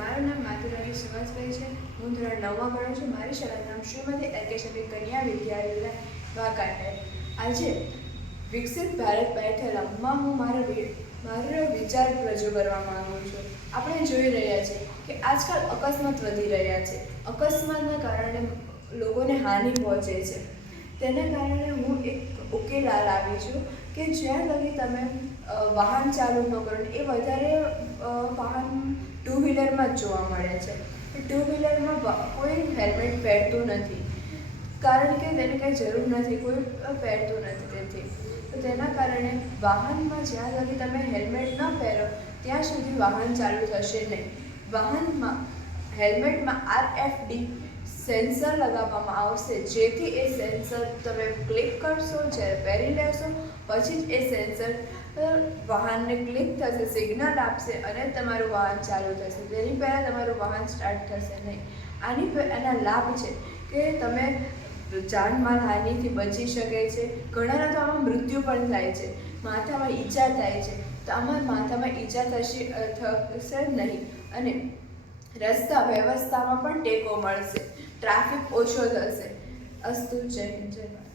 મારું નામ માધુરાણી સુભાષભાઈ છે. હું ધોરણ 9માં ભણું છું. મારી શાળાનું નામ શ્રીમતી એકેશબી કન્યા વિદ્યાલય વાંકાનેર. આજે વિકસિત ભારત બેઠેલામાં હું મારો વિચાર રજૂ કરવા માગું છું. આપણે જોઈ રહ્યા છીએ કે આજકાલ અકસ્માત વધી રહ્યા છે. અકસ્માતના કારણે લોકોને હાનિ પહોંચે છે. તેના કારણે હું એક ઉકેલ લાવી છું કે જ્યાં લગી તમે વાહન ચાલુ ન કરો. એ વધારે વાહન ટુ વ્હીલરમાં જ જોવા મળે છે. ટુ વ્હીલરમાં કોઈ હેલ્મેટ પહેરતું નથી, કારણ કે તેને કંઈ જરૂર નથી, કોઈ પહેરતું નથી. તેથી તો તેના કારણે વાહનમાં જ્યાં લગી તમે હેલ્મેટ ન પહેરો ત્યાં સુધી વાહન ચાલુ થશે નહીં. વાહનમાં હેલ્મેટમાં RFD સેન્સર લગાવવામાં આવશે, જેથી એ સેન્સર તમે ક્લિક કરશો, જ્યારે પહેરી લેશો પછી જ એ સેન્સર વાહનને ક્લિક થશે, સિગ્નલ આપશે અને તમારું વાહન ચાલુ થશે. તેની પહેલાં તમારું વાહન સ્ટાર્ટ થશે નહીં. આના લાભ છે કે તમે જાનમાલ હાનિથી બચી શકે છે. ઘણાના તો આમાં મૃત્યુ પણ થાય છે, માથામાં ઈજા થાય છે. તો આમાં માથામાં ઈજા થશે નહીં અને રસ્તા વ્યવસ્થામાં પણ ટેકો મળશે, ટ્રાફિક ઓછો થશે. અસ્તુ. જય હિન્દ, જય ભારત.